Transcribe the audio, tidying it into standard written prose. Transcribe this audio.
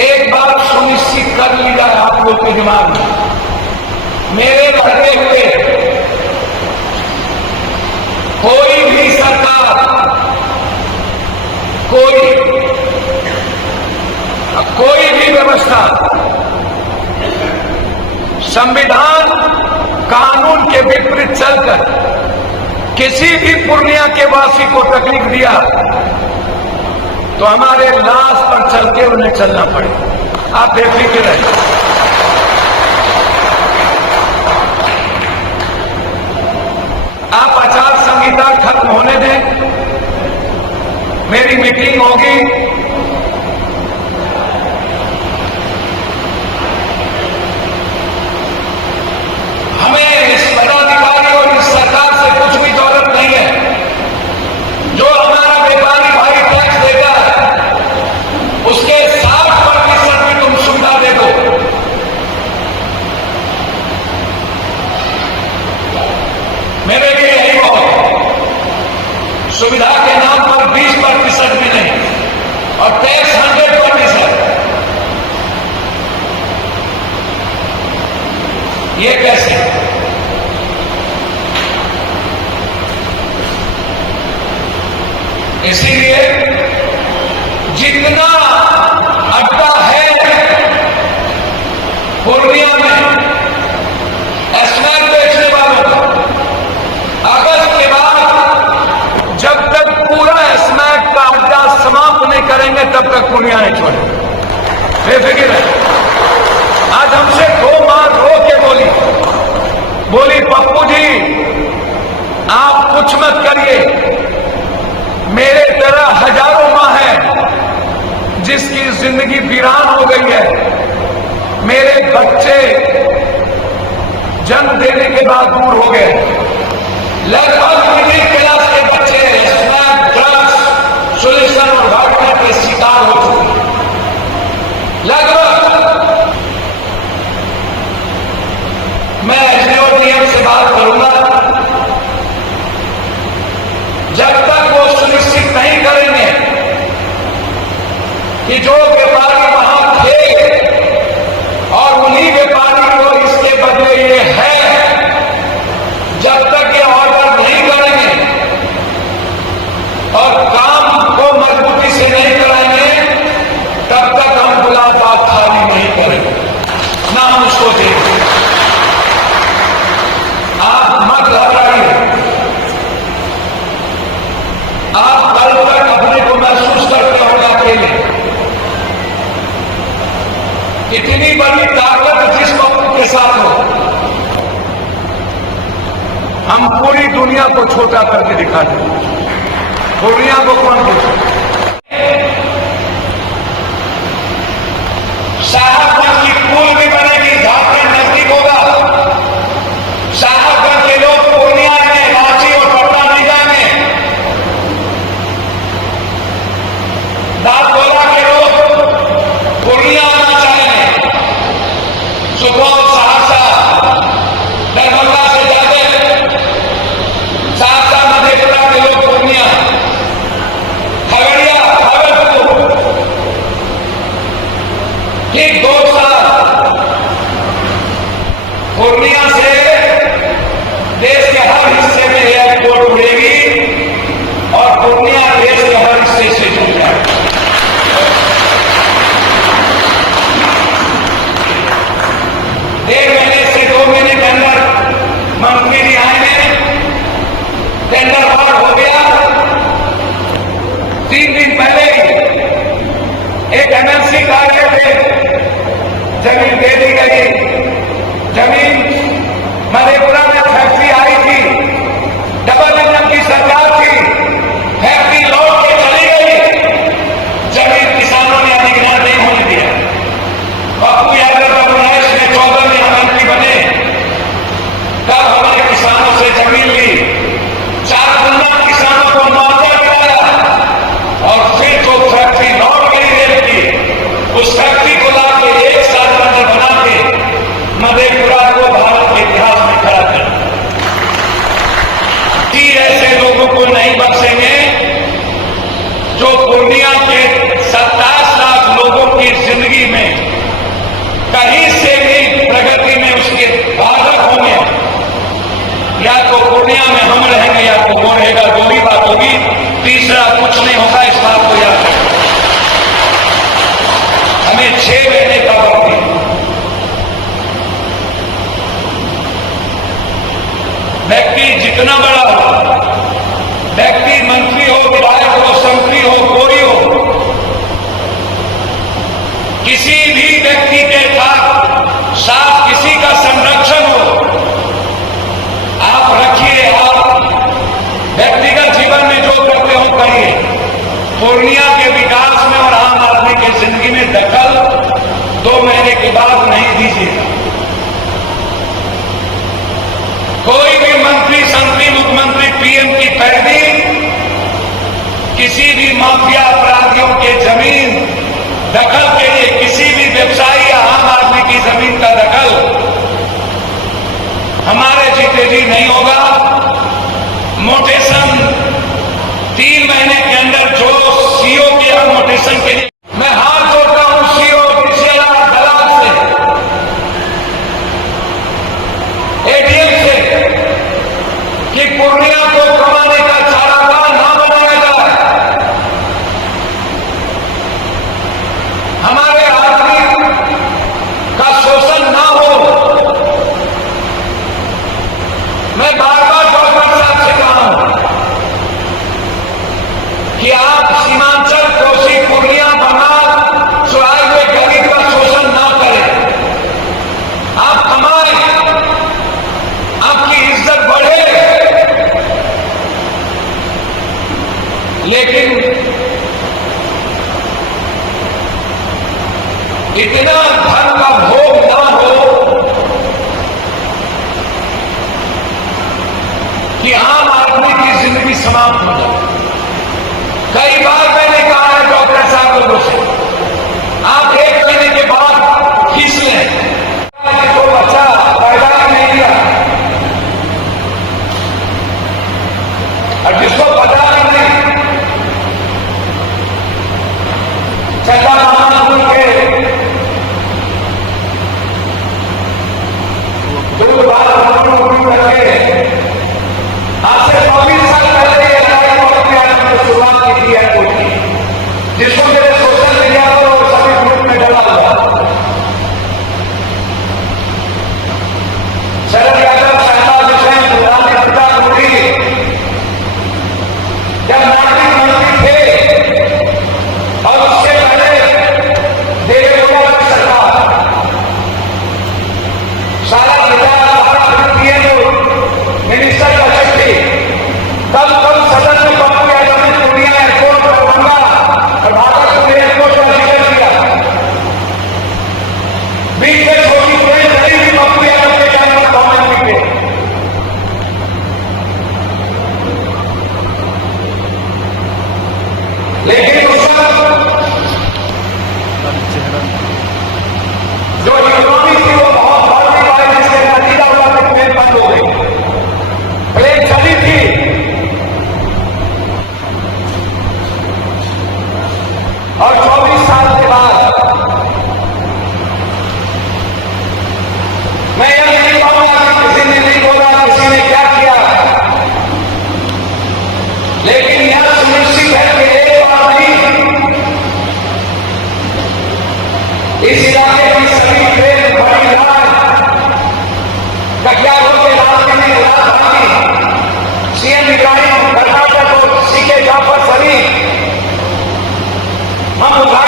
एक बात सुनिश्चित कर लिया आप लोग के दिमाग में, मेरे रहते हुए कोई भी सरकार, कोई भी व्यवस्था संविधान कानून के विपरीत चलकर किसी भी पूर्णिया के वासी को तकलीफ दिया तो हमारे लाश पर चल के उन्हें चलना पड़े। आप बेफिक्र रहे। आप आचार संहिता खत्म होने दें, मेरी मीटिंग होगी, हमें इस पदाधिकारी और इस सरकार से कुछ भी जरूरत नहीं है। जो हमारा व्यापारी भाई टैक्स देता है उसके 60% भी तुम सुविधा दे दो। मेरे लिए यही बहुत, सुविधा के नाम पर 20% भी नहीं और टैक्स 100%। ये कैसे? इसीलिए जितना अड्डा है पूर्णिया में स्मैक बेचने वालों का, अगस्त के बाद जब तक पूरा स्मैक का अड्डा समाप्त नहीं करेंगे तब तक पूर्णिया नहीं छोड़ेंगे। बेफिक्र है। आज हमसे 2 माह रो के बोली पप्पू जी आप कुछ मत करिए, मेरे तरह हजारों माँ हैं जिसकी जिंदगी वीरान हो गई है। मेरे बच्चे जन्म देने के बाद दूर हो गए। लगभग मिडिल क्लास के बच्चे स्मैक, ड्रग्स, सोल्यूशन और घाटना के शिकार हो चुके। लगभग मैं एसडीओ से बात करूंगा, जब तक वो सुनिश्चित नहीं करेंगे कि जो व्यापारी वहां थे और उन्हीं व्यापारी को इसके बदले ये है, जब तक ये ऑर्डर नहीं करेंगे और काम को मजबूती से नहीं कराएंगे तब तक हम गुलाब बाग खाली नहीं करेंगे, ना हम उसको देंगे। आप मत घबराइए। आप कल तक अपने को महसूस करते होंगे अकेले। इतनी बड़ी ताकत जिस वक्त के साथ हो, हम पूरी दुनिया को छोटा करके दिखा दें। दुनिया को कौन पूछे? साहबगंज की पुल भी बनेगी, झारखंड नजदीक होगा। साहबगंज के लोग पूर्णिया में, रांची और पटना नहीं जाएंगे। दादगोला के लोग पूर्णिया आना चाहेंगे। सुपौल, सहरसा, दरभंगा से जाते सहरसा, मधेपुरा के लोग पूर्णिया, खगड़िया, भागलपुर। ठीक 2 साल पूर्णिया से देश के हर हिस्से में एयरपोर्ट उड़ेगी और पूर्णिया देश के हर हिस्से से जुड़ जाएगा। 1.5 महीने से 2 महीने के अंदर मंत्री जी आएंगे, टेंडर पार हो गया। 3 दिन पहले एक एमएलसी कार्य थे, जमीन दे दी गई। जमीन मधेपुरा में फैक्ट्री आई थी, डबल इंजन की सरकार थी, फैक्ट्री लौट के चली गई। जमीन किसानों ने अधिग्रहण नहीं होने दिया। पप्पू यादव 2014 में मंत्री बने, तब हमारे किसानों से जमीन ली, 4 गुना किसानों को मुआवजा दिलाया और फिर जो फैक्ट्री लौट गई रेल की, उस फैक्ट्री को लाके 1 साल के अंदर बना के मधेपुरा को भारत के इतिहास में खड़ा कर। ऐसे लोगों को नहीं बच होगी, तीसरा कुछ नहीं होगा। इस बात को याद रखें। हमें 6 महीने का वक्त है। व्यक्ति जितना बड़ा हो, व्यक्ति मंत्री हो, विधायक हो, संतरी हो, कोई हो, किसी भी व्यक्ति के साथ किसी का संरक्षण हो, आप रखिए। आप व्यक्तिगत जीवन में जो करते हो करिए। पूर्णिया के विकास में और आम आदमी की जिंदगी में दखल 2 महीने के बाद नहीं दीजिएगा। कोई भी मंत्री, संतरी, मुख्यमंत्री, पीएम की पैरवी, किसी भी माफिया अपराधियों के जमीन दखल के लिए, किसी भी व्यवसायी या आम आदमी की जमीन का दखल हमारे जीते जी नहीं होगा। मोटेशन 3 महीने के अंदर जो सीओ किया मोटेशन के लिए, मैं हाथ जोड़ता हूं सीओ दलाल से, एडीएम से, कि पूर्णिया को कमाने का चारागाह ना बनाया जाए। हमारे आदमी का शोषण ना हो। मैं बार बार डॉक्टर साहब से कहा हूं कि आप सीमांचल, कोसी, पूर्णिया, बंगाल, सुराज में गरीब का शोषण ना करें। आप कमाएं, आपकी इज्जत बढ़े, लेकिन इतना धन का भोग ना हो कि आम आदमी की जिंदगी समाप्त हो जाए। कई बार मैंने कहा है डॉक्टर साहब लोगों से, आप 1 महीने के बाद खींच लें। तो बच्चा पैदा नहीं किया, और जिसको पता नहीं, चंदा महापुर के आज से 24 साल पहले शुरुआत की थी एयरपोर्ट की, जिसको मेरे सोशल मीडिया पर सभी ग्रुप में डाला हुआ। शरद यादव, शहनाज हुसैन, प्रधान पिता मोदी जब नागरिक मंत्री थे, और उससे पहले देवेगौड़ा की सरकार, सारा मिनिस्टर का शक्ति, कल सदन में पप्पू यादव ने पूर्णिया एयरपोर्ट, दरभंगा और भागलपुर एयरपोर्ट का जिक्र किया। बीच में छोटी ट्रेन चली थी पप्पू यादव के टाइम पर गवर्नमेंट पे। लेकिन उस वक्त जो इकोनॉमी थी वो बहुत बढ़ गई, जिसके नतीजा हुआ कि ट्रेन बंद हो गई। प्लेन चली थी, और 24 साल के बाद मैं यह नहीं कहूंगा कि किसी ने नहीं बोला, किसी ने क्या किया, लेकिन यह सुनिश्चित है कि एक बार नहीं, इस इलाके की सभी ट्रेन, बड़ी लाइन, कटियारों के रास्ते में राजधानी, सीएम इब्राहिम, कर्नाटक और सीके जाफर शरीफ हम उठा